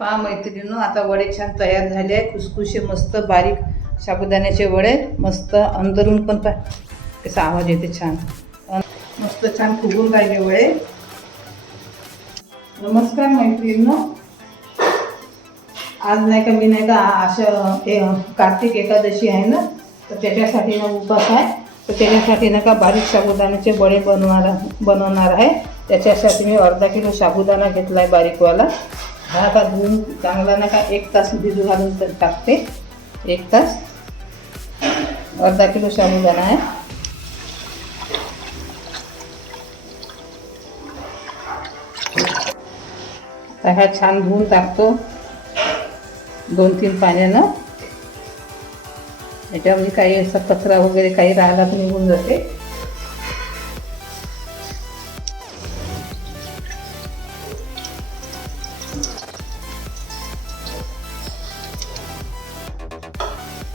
पहा मैत्रिणीनो आता वडे छान तयार झाले आहे खुसखुशे मस्त बारीक साबुदाण्याचे वडे मस्त अंदरून पण पा त्याचा आवाज येते छान. मस्त छान फुगून राहिले वडे. नमस्कार मैत्रिणीनं. आज नाही का मी नाही का अशा कार्तिक एकादशी आहे ना तर त्याच्यासाठी ना उपास आहे. तर त्याच्यासाठी ना का बारीक साबुदाण्याचे बडे बनवणार बनवणार आहे. त्याच्यासाठी मी अर्धा किलो साबुदाणा घेतला आहे बारीकवाला. हा आता धुवून चांगला ना का एक तास भिजू घालून तर टाकते. एक तास. अर्धा किलो साबुदाणा आहे. तर ह्या छान धुवून टाकतो. दोन तीन पाण्यानं. याच्यामध्ये काही असा कचरा वगैरे काही राहिला तर निघून जाते.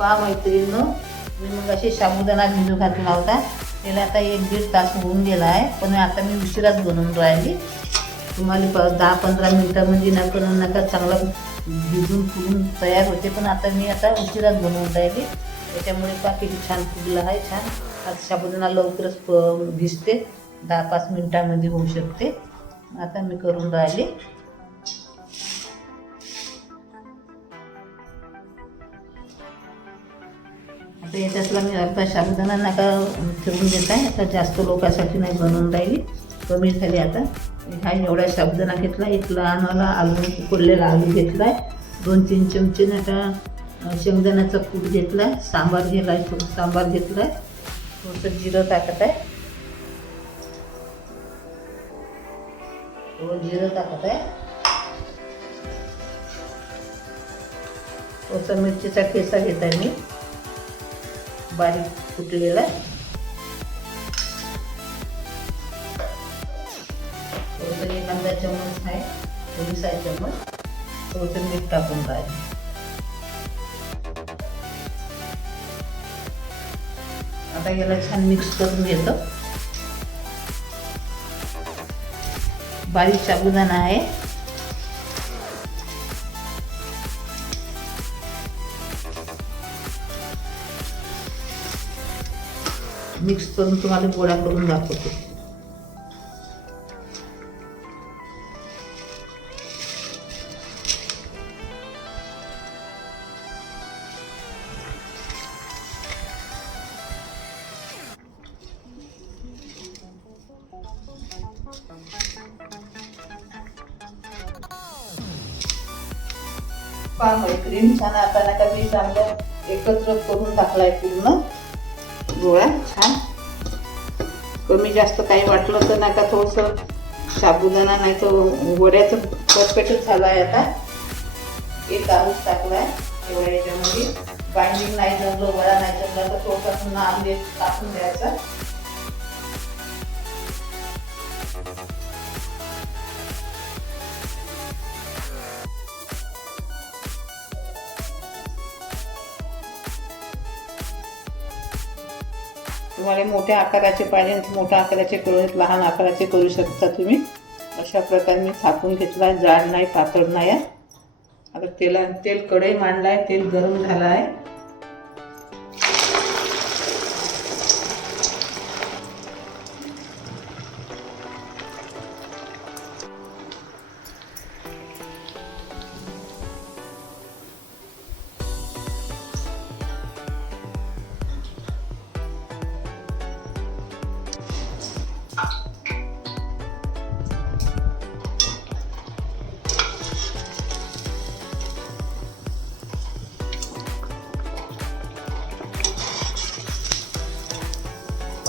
पहा मैत्रिणीनं. मी मग अशी साबुदाणा भिजू घातला होता. त्याला आता एक दीड तास होऊन गेला आहे. पण आता मी उशिराच बनवून राहिली. तुम्हाला प दहा पंधरा मिनटामध्ये म्हणजे ना करून नका चांगला भिजून फुलून तयार होते. पण आता मी आता उशिराच बनवून राहिली. त्याच्यामुळे पहा किती छान फुगलं आहे छान. आता साबुदाणा लवकरच प भिजते. दहा पाच मिनटामध्ये होऊ शकते. आता मी करून राहिली. आता याच्यातला मी अर्धा साबुदाणा नका ठेवून देत आहे. आता जास्त लोकांसाठी नाही बनवून राहिली. कमी झाली आता. हा एवढा शाबुदाणा घेतला एक लहानवाला आलू उकडलेला आलू घेतला आहे दोन तीन चमचे नका शेंगदाण्याचा कूट घेतला आहे सांबार घेतला आहे थोडं सांबार घेतला आहे थोडंसं जिरं टाकत आहे. थोडं जिरं टाकत आहे. थोडंसं मिरचीचा ठेसा घेत आहे मी. बारीक कुटलेला एक एखादा चम्मच आहे पोलिसा चम्मच. थोडंसं मीठ टाकून राहिले आता याला छान मिक्स करून घेतो. बारीक साबुदाणा आहे. मिक्स करून तुम्हाला गोळा करून दाखवते पहा मैत्रीण छान आता नका मी चांगलं एकत्र करून टाकलाय पूर्ण गोळा छान. कमी जास्त काही वाटलं तर नका थोडंसं साबुदाणा नाही तर वड्याचं परफेक्टच झालं आहे आता. एक आऊस टाकला आहे एवढ्या याच्यामध्ये. बाइंडिंग नाही जमलं वडा नाही जमला तर थोडंसं पुन्हा आंबे टाकून द्यायचा. तुम्हाला मोठ्या आकाराचे पाहिजे मोठ्या आकाराचे करू लहान आकाराचे करू शकता तुम्ही. अशा प्रकारे मी थापून घेतला आहे जाड नाही पातळ नाही आहे. आता तेला तेल कढई मांडला आहे तेल गरम झालं आहे.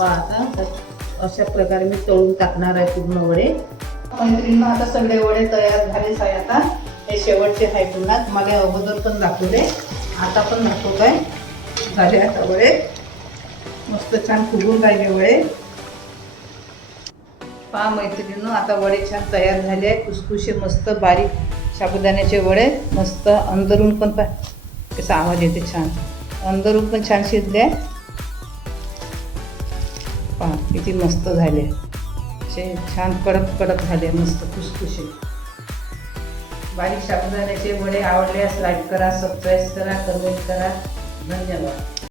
आता तर अशा प्रकारे मी तळून टाकणार आहे पूर्ण वडे. मैत्रिणींना आता सगळे वडे तयार झालेच आहे आता. हे शेवटचे आहे पुन्हा. तुम्हाला अगोदर पण दाखवले आता पण दाखवत आहे झाले आता वडे. मस्त छान फुगून राहिले वडे. पहा मैत्रिणींनो आता वडे छान तयार झाले आहे कुसकुशे मस्त बारीक साबुदाण्याचे वडे. मस्त अंदरून पण पा कसा आवाज येते छान. अंदरून पण छान शिजले. आहे पहा किती मस्त झाले. असे छान कडक कडक झाले मस्त खुसखुशीत. बारीक शाबुदाण्याचे वडे आवडल्यास लाईक करा सबस्क्राईब करा कमेंट करा. धन्यवाद.